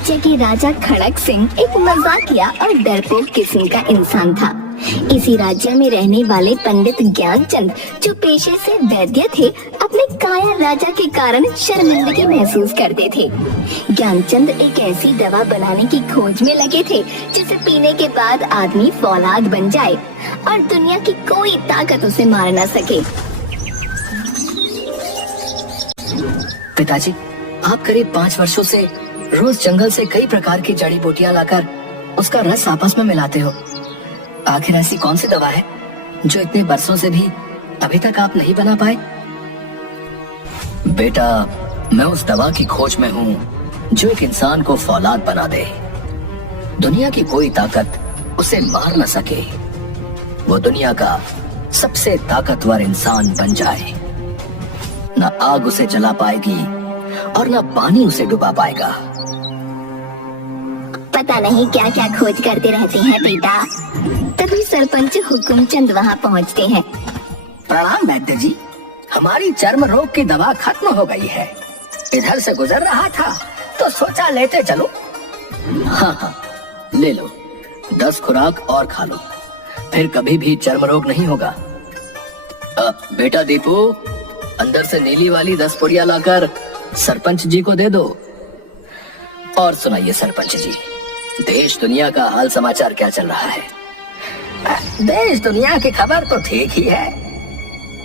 राज्य के राजा खड़क सिंह एक मजाकिया और डरपोक किस्म का इंसान था। इसी राज्य में रहने वाले पंडित ज्ञानचंद, जो पेशे से वैद्य थे, अपने कायर राजा के कारण शर्मिंदगी महसूस करते थे। ज्ञानचंद एक ऐसी दवा बनाने की खोज में लगे थे जिसे पीने के बाद आदमी फौलाद बन जाए और दुनिया की कोई ताकत उसे मार न सके। पिताजी, आप करीब 5 वर्षों से रोज जंगल से कई प्रकार की जड़ी बूटियां लाकर उसका रस आपस में मिलाते हो। आखिर ऐसी कौन सी दवा है जो इतने बरसों से भी अभी तक आप नहीं बना पाए? बेटा, मैं उस दवा की खोज में हूँ जो एक इंसान को फौलाद बना दे। दुनिया की कोई ताकत उसे मार न सके। वो दुनिया का सबसे ताकतवर इंसान बन जाए। न आग उसे जला पाएगी और न पानी उसे डुबा पाएगा। पता नहीं क्या क्या खोज करते रहते हैं बेटा। तभी सरपंच हुकुमचंद वहाँ पहुँचते हैं। प्रणाम वैद्य जी, हमारी चर्म रोग की दवा खत्म हो गई है। इधर से गुजर रहा था तो सोचा लेते चलो। हाँ, ले लो। 10 खुराक और खा लो, फिर कभी भी चर्म रोग नहीं होगा। बेटा दीपू, अंदर से नीली वाली 10 पुड़िया लाकर सरपंच जी को दे दो। और सुनाइए सरपंच जी, देश दुनिया का हाल समाचार क्या चल रहा है? देश दुनिया की खबर तो ठीक ही है।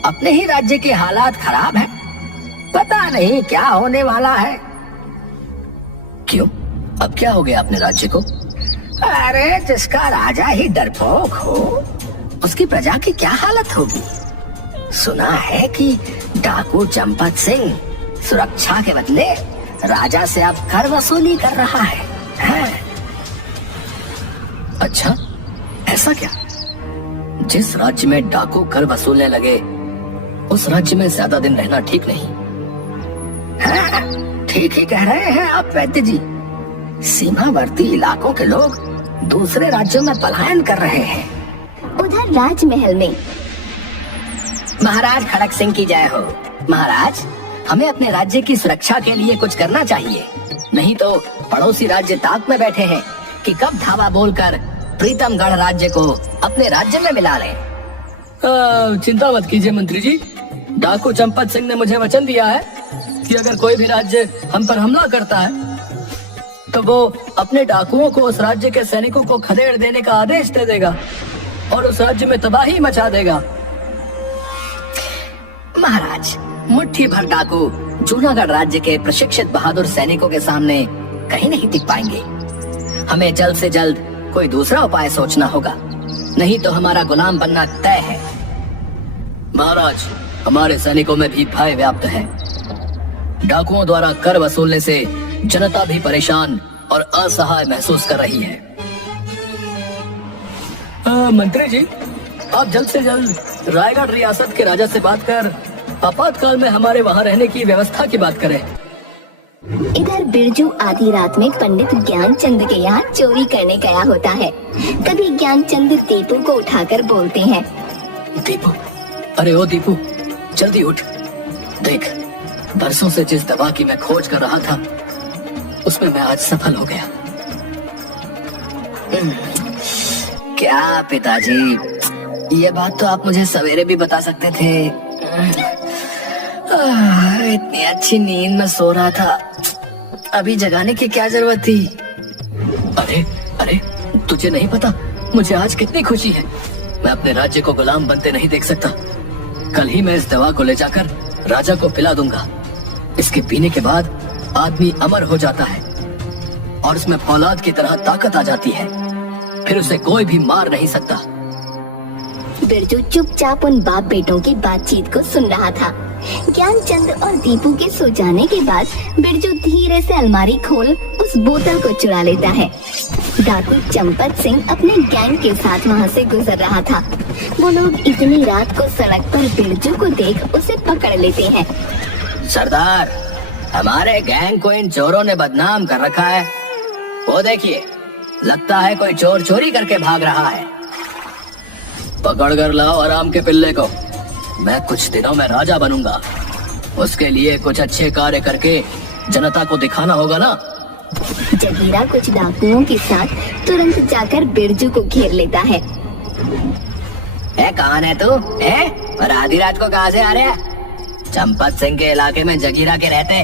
अपने ही राज्य के हालात खराब हैं। पता नहीं क्या होने वाला है। क्यों, अब क्या हो गया अपने राज्य को? अरे, जिसका राजा ही डरपोक हो, उसकी प्रजा की क्या हालत होगी? सुना है कि डाकू चंपत सिंह सुरक्षा के बदले राजा से अब कर वसूली कर रहा है। अच्छा, ऐसा क्या? जिस राज्य में डाकू कर वसूलने लगे, उस राज्य में ज्यादा दिन रहना ठीक नहीं। ठीक ही कह रहे हैं आप वैद्य जी। सीमावर्ती इलाकों के लोग दूसरे राज्यों में पलायन कर रहे हैं। उधर राजमहल में महाराज खड़क सिंह की जय हो। महाराज, हमें अपने राज्य की सुरक्षा के लिए कुछ करना चाहिए, नहीं तो पड़ोसी राज्य ताक में बैठे हैं कि कब धावा बोलकर प्रीतमगढ़ राज्य को अपने राज्य में मिला लें। चिंता मत कीजिए मंत्री जी। डाकू चंपत सिंह ने मुझे वचन दिया है कि अगर कोई भी राज्य हम पर हमला करता है तो वो अपने डाकुओं को उस राज्य के सैनिकों को खदेड़ देने का आदेश दे देगा और उस राज्य में तबाही मचा देगा। महाराज, मुट्ठी भर डाकू जूनागढ़ राज्य के प्रशिक्षित बहादुर सैनिकों के सामने कहीं नहीं टिक पाएंगे। हमें जल्द से जल्द कोई दूसरा उपाय सोचना होगा, नहीं तो हमारा गुलाम बनना तय है। महाराज, हमारे सैनिकों में भी भय व्याप्त है। डाकुओं द्वारा कर वसूलने से जनता भी परेशान और असहाय महसूस कर रही है। मंत्री जी, आप जल्द से जल्द रायगढ़ रियासत के राजा से बात कर आपातकाल में हमारे वहाँ रहने की व्यवस्था की बात करें। इधर बिरजू आधी रात में पंडित ज्ञानचंद के यहाँ चोरी करने गया होता है। तभी ज्ञानचंद दीपू को उठाकर बोलते हैं। दीपू, अरे ओ दीपू, जल्दी उठ। देख, बरसों से जिस दवा की मैं खोज कर रहा था, उसमें मैं आज सफल हो गया। क्या पिताजी, ये बात तो आप मुझे सवेरे भी बता सकते थे। इतनी अच्छी नींद में सो रहा था, अभी जगाने की क्या जरूरत थी? अरे अरे, तुझे नहीं पता मुझे आज कितनी खुशी है। मैं अपने राज्य को गुलाम बनते नहीं देख सकता। कल ही मैं इस दवा को ले जाकर राजा को पिला दूंगा। इसके पीने के बाद आदमी अमर हो जाता है और उसमें फौलाद की तरह ताकत आ जाती है। फिर उसे कोई भी मार नहीं सकता। बिरजू चुपचाप उन बाप बेटों की बातचीत को सुन रहा था। ज्ञानचंद और दीपू के सो जाने के बाद बिरजू धीरे से अलमारी खोल उस बोतल को चुरा लेता है। डाकू चंपत सिंह अपने गैंग के साथ वहाँ से गुजर रहा था। वो लोग इतनी रात को सड़क पर बिरजू को देख उसे पकड़ लेते हैं। सरदार, हमारे गैंग को इन चोरों ने बदनाम कर रखा है। वो देखिए, लगता है कोई चोर चोरी करके भाग रहा है। पकड़ कर लाओ आराम के पिल्ले को। मैं कुछ दिनों में राजा बनूंगा। उसके लिए कुछ अच्छे कार्य करके जनता को दिखाना होगा ना जगीरा कुछ डाकुओं के साथ तुरंत जाकर बिरजू को घेर लेता है। कौन है तू? और आधी रात को कहां से आ रहा है? चंपत सिंह के इलाके में जगीरा के रहते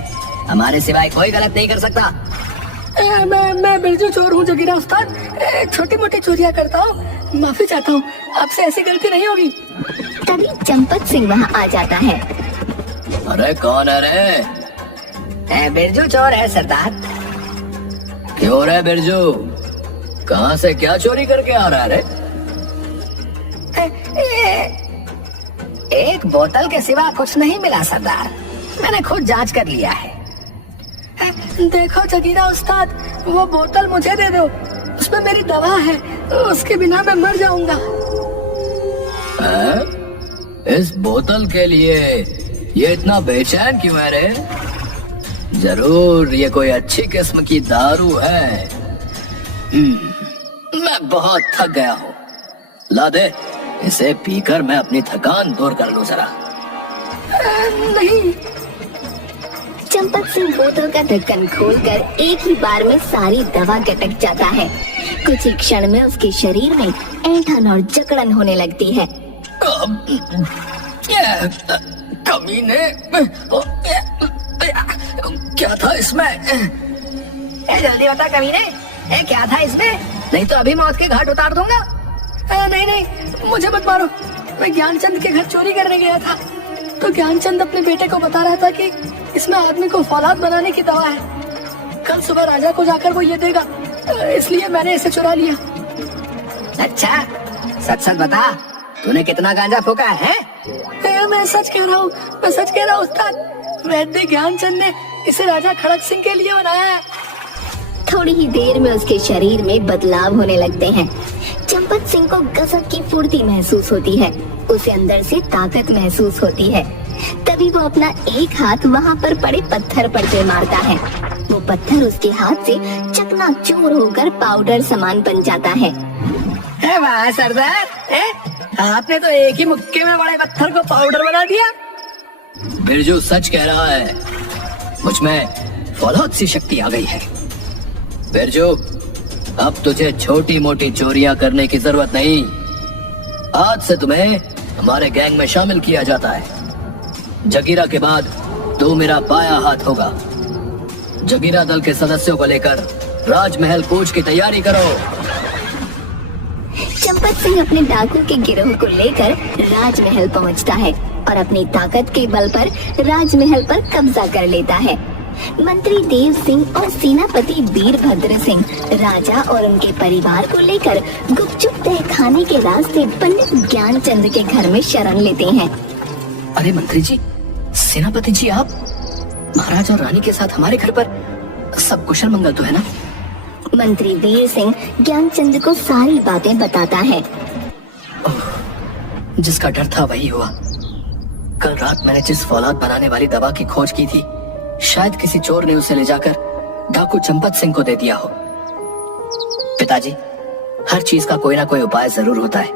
हमारे सिवाय कोई गलत नहीं कर सकता। मैं बिरजू चोर हूँ जगीरा उस्ताद। छोटी मोटी चोरियां करता हूँ, माफी चाहता हूँ, आपसे ऐसी गलती नहीं होगी। तभी चंपत सिंह वहाँ आ जाता है। अरे कौन है रे? बिरजू चोर है सरदार। क्यों रे बिरजू, कहाँ से क्या चोरी करके आ रहा है रे? एक बोतल के सिवा कुछ नहीं मिला सरदार, मैंने खुद जांच कर लिया है। देखो जगीरा उस्ताद, वो बोतल मुझे दे दो, उसमें मेरी दवा है, उसके बिना मैं मर जाऊंगा। इस बोतल के लिए ये इतना बेचैन क्यों है रे? जरूर ये कोई अच्छी किस्म की दारू है। मैं बहुत थक गया हूँ, ला दे, इसे पीकर मैं अपनी थकान दूर कर लूं जरा। नहीं। चंपत सिंह बोतल का ढक्कन खोलकर एक ही बार में सारी दवा गटक जाता है। कुछ ही क्षण में उसके शरीर में ऐंठन और जकड़न होने लगती है। कमीने, क्या था इसमें? जल्दी बता कमीने, क्या था इसमें? नहीं तो अभी मौत के घाट उतार दूंगा। नहीं, मुझे मत मारो। मैं ज्ञानचंद के घर चोरी करने गया था, तो ज्ञानचंद अपने बेटे को बता रहा था कि इसमें आदमी को फौलाद बनाने की दवा है। कल सुबह राजा को जाकर वो ये देगा, इसलिए मैंने इसे चुरा लिया। अच्छा, सच सच बता, तूने कितना गांजा फूका है? मैं सच कह रहा हूँ उस्ताद। वैद्य ज्ञानचंद ने इसे राजा खड़क सिंह के लिए बनाया है। थोड़ी ही देर में उसके शरीर में बदलाव होने लगते हैं। चंपत सिंह को गजब की फुर्ती महसूस होती है, उसे अंदर से ताकत महसूस होती है। तभी वो अपना एक हाथ वहाँ पर पड़े पत्थर पर से मारता है। वो पत्थर उसके हाथ से चकनाचूर होकर पाउडर समान बन जाता है। वाह सरदार, आपने तो एक ही मुक्के में बड़े पत्थर को पाउडर बना दिया। बिरजू सच कह रहा है, मुझ में फौलाद सी शक्ति आ गई है। बिरजू, अब तुझे छोटी मोटी चोरियां करने की जरूरत नहीं। आज से तुम्हें हमारे गैंग में शामिल किया जाता है। जगीरा के बाद तू मेरा बायां हाथ होगा। जगीरा दल के सदस्यों को लेकर राजमहल कूच की तैयारी करो। चंपत सिंह अपने डाकू के गिरोह को लेकर राजमहल पहुंचता है और अपनी ताकत के बल पर राजमहल पर कब्जा कर लेता है। मंत्री देव सिंह और सेनापति वीरभद्र सिंह राजा और उनके परिवार को लेकर गुपचुप तहखाने के रास्ते पंडित ज्ञानचंद के घर में शरण लेते हैं। अरे मंत्री जी, सेनापति जी, आप महाराज और रानी के साथ हमारे घर पर सब कुशल मंगल तो है ना? मंत्री वीर सिंह ज्ञानचंद को सारी बातें बताता है। जिसका डर था वही हुआ। कल रात मैंने जिस फौलाद बनाने वाली दवा की खोज की थी, शायद किसी चोर ने उसे ले जाकर डाकू चंपत सिंह को दे दिया हो। पिताजी, हर चीज का कोई ना कोई उपाय जरूर होता है।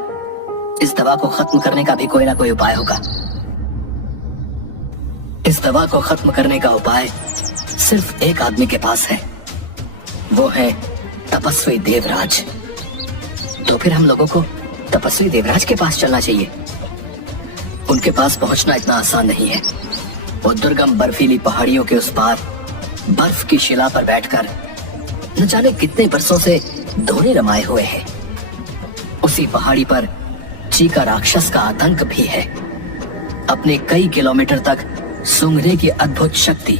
इस दवा को खत्म करने का भी कोई ना कोई उपाय होगा। इस दवा को खत्म करने का उपाय सिर्फ एक आदमी के पास है, वो है तपस्वी देवराज। तो फिर हम लोगों को तपस्वी देवराज के पास चलना चाहिए। उनके पास पहुंचना इतना आसान नहीं है। वो दुर्गम बर्फीली पहाड़ियों के उस पार बर्फ की शिला पर बैठकर न जाने कितने बरसों से धोनी रमाए हुए हैं। उसी पहाड़ी पर चीका राक्षस का आतंक भी है। अपने कई किलोमीटर तक सूंघने की अद्भुत शक्ति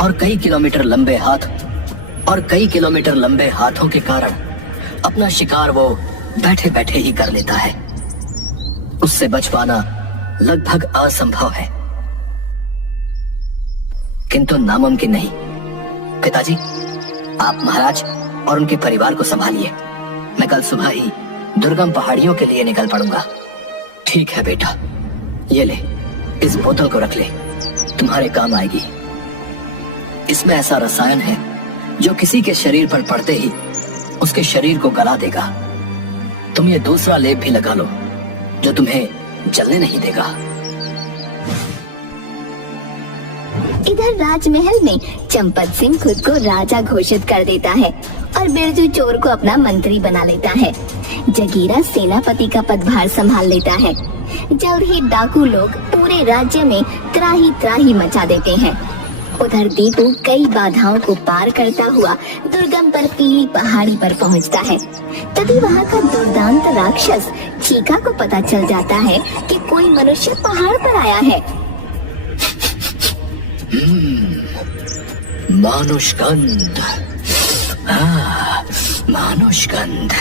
और कई किलोमीटर लंबे हाथ और कई किलोमीटर लंबे हाथों के कारण अपना शिकार वो बैठे बैठे ही कर लेता है। उससे बच पाना लगभग असंभव है, किंतु नामुमकिन नहीं। पिताजी, आप महाराज और उनके परिवार को संभालिए। मैं कल सुबह ही दुर्गम पहाड़ियों के लिए निकल पड़ूंगा। ठीक है बेटा, ये ले, इस बोतल को रख ले, तुम्हारे काम आएगी। इसमें ऐसा रसायन है जो किसी के शरीर पर पड़ते ही उसके शरीर को गला देगा। तुम ये दूसरा लेप भी लगा लो जो तुम्हें जलने नहीं देगा। इधर राजमहल में चंपत सिंह खुद को राजा घोषित कर देता है और बिरजू चोर को अपना मंत्री बना लेता है। जगीरा सेनापति का पदभार संभाल लेता है। जल्द ही डाकू लोग पूरे राज्य में त्राही त्राही मचा देते हैं। उधर दीपू कई बाधाओं को पार करता हुआ दुर्गम बर्फीली पहाड़ी पर पहुंचता है। तभी वहां का दुर्दांत राक्षस चीका को पता चल जाता है कि कोई मनुष्य पहाड़ पर आया है। मानुषगंध, मानुषगंध।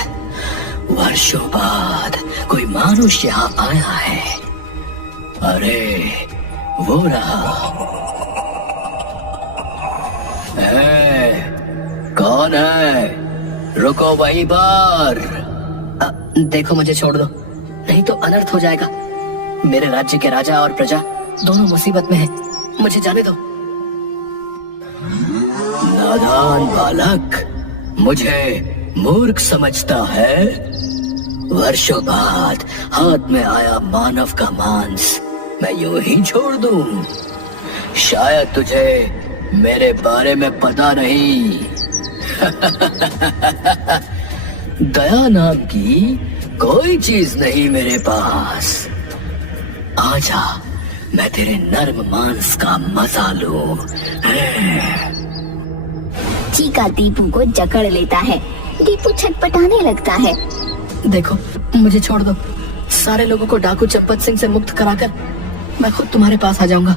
वर्षों बाद कोई मानुष यहाँ आया है। अरे वो रहा। कौन है? रुको वहीं पर। देखो मुझे छोड़ दो, नहीं तो अनर्थ हो जाएगा। मेरे राज्य के राजा और प्रजा दोनों मुसीबत में हैं। मुझे जाने दो। नादान बालक, मुझे मूर्ख समझता है? वर्षों बाद हाथ में आया मानव का मांस मैं यूं ही छोड़ दूं? शायद तुझे मेरे बारे में पता नहीं। दया नाम की कोई चीज नहीं मेरे पास। आजा, मैं तेरे नर्म मांस का मजा लूं। चीका दीपू को जकड़ लेता है। दीपू छटपटाने लगता है। देखो मुझे छोड़ दो। सारे लोगों को डाकू चंपत सिंह से मुक्त कराकर मैं खुद तुम्हारे पास आ जाऊंगा।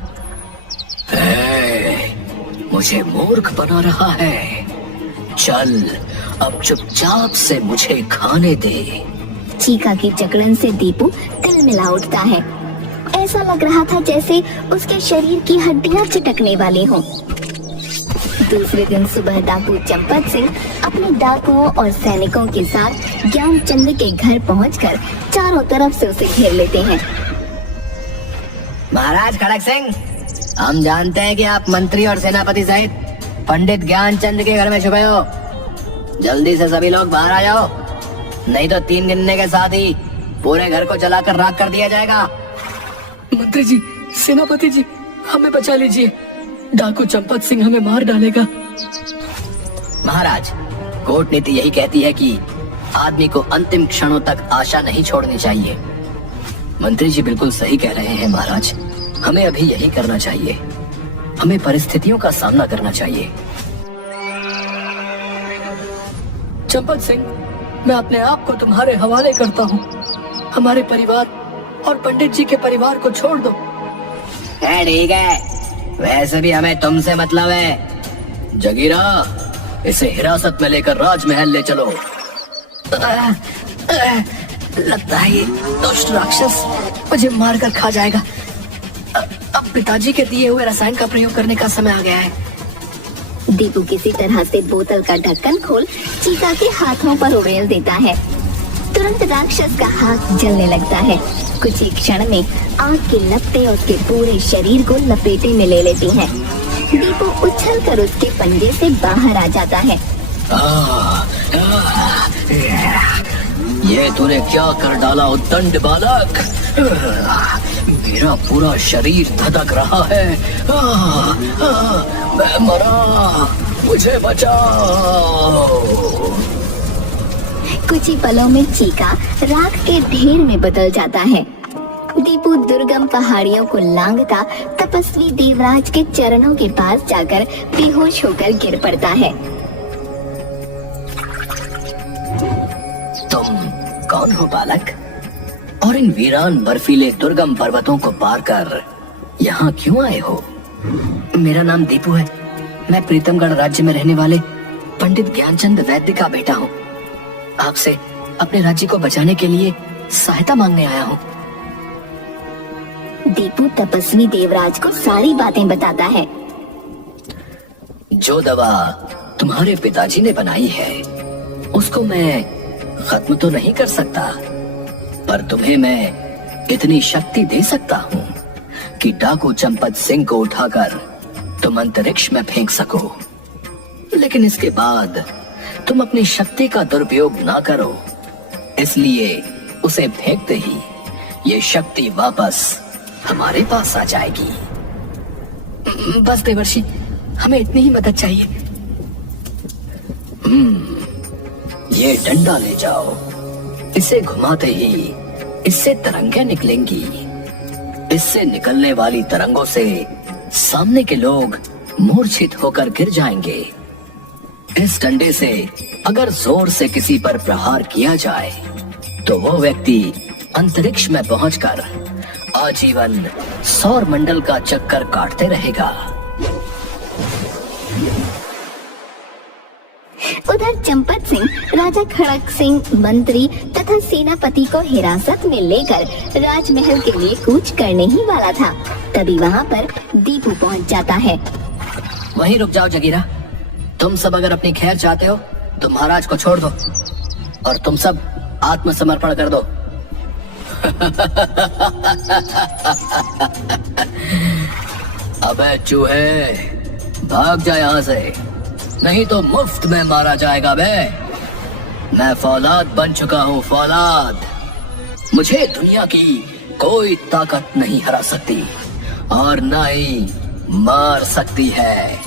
मुझे मूर्ख बना रहा है। चल अब चुपचाप से मुझे खाने दे। चीका की जकड़न से दीपू तिलमिला उठता है। ऐसा लग रहा था जैसे उसके शरीर की हड्डियां चिटकने वाली हों। दूसरे दिन सुबह डाकू चंपत सिंह अपने डाकुओं और सैनिकों के साथ ज्ञानचंद के घर पहुंचकर चारों तरफ से उसे घेर लेते हैं। महाराज खड़क सिंह, हम जानते हैं कि आप मंत्री और सेनापति सहित पंडित ज्ञानचंद के घर में छुपे हो। जल्दी से सभी लोग बाहर आ जाओ, नहीं तो 3 गिनने के साथ ही पूरे घर को जलाकर राख कर दिया जाएगा। मंत्री जी, सेनापति जी, हमें बचा लीजिए। डाकू चंपत सिंह हमें मार डालेगा। महाराज, कोर्ट नीति यही कहती है कि आदमी को अंतिम क्षणों तक आशा नहीं छोड़नी चाहिए। मंत्री जी बिल्कुल सही कह रहे हैं महाराज। हमें अभी यही करना चाहिए। हमें परिस्थितियों का सामना करना चाहिए। चंपत सिंह, मैं अपने आप को तुम्हारे हवाले करता हूँ। हमारे परिवार और पंडित जी के परिवार को छोड़ दो। ठीक है, वैसे भी हमें तुमसे मतलब है। जगीरा, इसे हिरासत में लेकर राजमहल ले चलो। लगता है ये दुष्ट राक्षस मुझे मारकर खा जाएगा। अब पिताजी के दिए हुए रसायन का प्रयोग करने का समय आ गया है। दीपू किसी तरह से बोतल का ढक्कन खोल चीका के हाथों पर उड़ेल देता है। तुरंत राक्षस का हाथ जलने लगता है। कुछ ही क्षण में आग की लपटें उसके पूरे शरीर को लपेटे में ले लेती हैं। दीपू उछलकर उसके पंजे से बाहर आ जाता है। ये तूने क्या कर डाला उद्दंड बालक? मेरा पूरा शरीर धधक रहा है। मैं मरा, मुझे बचाओ। कुछ ही पलों में चीका राख के ढेर में बदल जाता है। दीपू दुर्गम पहाड़ियों को लांघता तपस्वी देवराज के चरणों के पास जाकर बेहोश होकर गिर पड़ता है। तुम कौन हो बालक? और इन वीरान बर्फीले दुर्गम पर्वतों को पार कर यहाँ क्यों आए हो? मेरा नाम दीपू है। मैं प्रीतमगढ़ राज्य में रहने वाले पंडित ज्ञानचंद वैद्य का बेटा हूँ। आपसे अपने राज्य को बचाने के लिए सहायता मांगने आया हूँ। दीपू तपस्वी देवराज को सारी बातें बताता है। जो दवा तुम्हारे पिताजी ने बनाई है उसको मैं खत्म तो नहीं कर सकता, पर तुम्हें मैं इतनी शक्ति दे सकता हूँ कि डाकू चंपत सिंह को उठाकर तुम अंतरिक्ष में फेंक सको। लेकिन इसके बाद तुम अपनी शक्ति का दुरुपयोग ना करो, इसलिए उसे फेंकते ही ये शक्ति वापस हमारे पास आ जाएगी। बस देवर्षि, हमें इतनी ही मदद चाहिए। ये डंडा ले जाओ, इसे घुमाते ही इससे तरंगें निकलेंगी। इससे निकलने वाली तरंगों से सामने के लोग मूर्छित होकर गिर जाएंगे। इस डंडे से अगर जोर से किसी पर प्रहार किया जाए तो वो व्यक्ति अंतरिक्ष में पहुंचकर आजीवन सौर मंडल का चक्कर काटते रहेगा। उधर चंपत सिंह राजा खड़क सिंह, मंत्री तथा सेनापति को हिरासत में लेकर राजमहल के लिए कूच करने ही वाला था। तभी वहाँ पर दीपू पहुँच जाता है। वहीं रुक जाओ जगीरा, तुम सब अगर अपनी खैर चाहते हो तो महाराज को छोड़ दो और तुम सब आत्मसमर्पण कर दो। अबे चूहे, भाग जा यहाँ से, नहीं तो मुफ्त में मारा जाएगा बे। मैं फौलाद बन चुका हूँ, फौलाद। मुझे दुनिया की कोई ताकत नहीं हरा सकती और ना ही मार सकती है।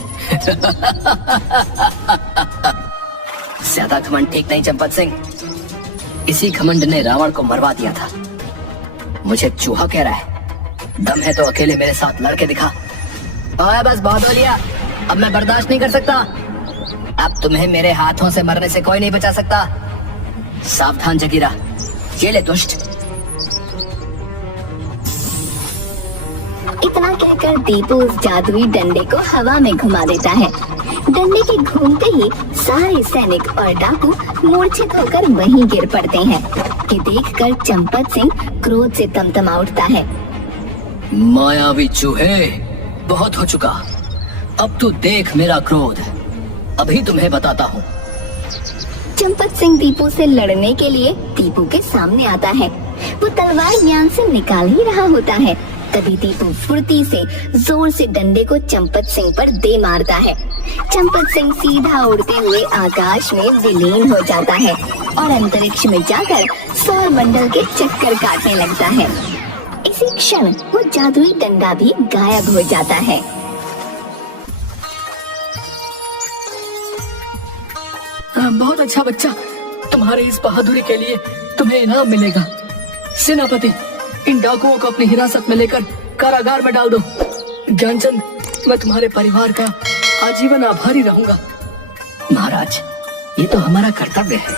ज्यादा घमंड ठीक नहीं चंपत सिंह। इसी घमंड ने रावण को मरवा दिया था। मुझे चूहा कह रहा है, दम है तो अकेले मेरे साथ लड़के दिखा। ओए बस बहुत हो लिया, अब मैं बर्दाश्त नहीं कर सकता। अब तुम्हें मेरे हाथों से मरने से कोई नहीं बचा सकता। सावधान जगीरा, ये ले दुष्ट। इतना कहकर दीपू उस जादुई डंडे को हवा में घुमा देता है। डंडे के घूमते ही सारे सैनिक और डाकू मूर्छित होकर वहीं गिर पड़ते हैं कि देखकर चंपत सिंह क्रोध से तमतमा उठता है। मायावी चूहे, बहुत हो चुका। अब तू देख मेरा क्रोध, अभी तुम्हें बताता हूँ। चंपत सिंह दीपू से लड़ने के लिए दीपू के सामने आता है। वो तलवार म्यान से निकाल ही रहा होता है। तभी दीपू फुर्ती से जोर से डंडे को चंपत सिंह पर दे मारता है। चंपत सिंह सीधा उड़ते हुए आकाश में विलीन हो जाता है और अंतरिक्ष में जाकर सौर मंडल के चक्कर काटने लगता है। इसी क्षण वो जादुई डंडा भी गायब हो जाता है। बहुत अच्छा बच्चा, तुम्हारी इस बहादुरी के लिए तुम्हें इनाम मिलेगा। सेनापति, इन डाकुओं को अपनी हिरासत में लेकर कारागार में डाल दो। ज्ञानचंद, मैं तुम्हारे परिवार का आजीवन आभारी रहूंगा। महाराज, ये तो हमारा कर्तव्य है।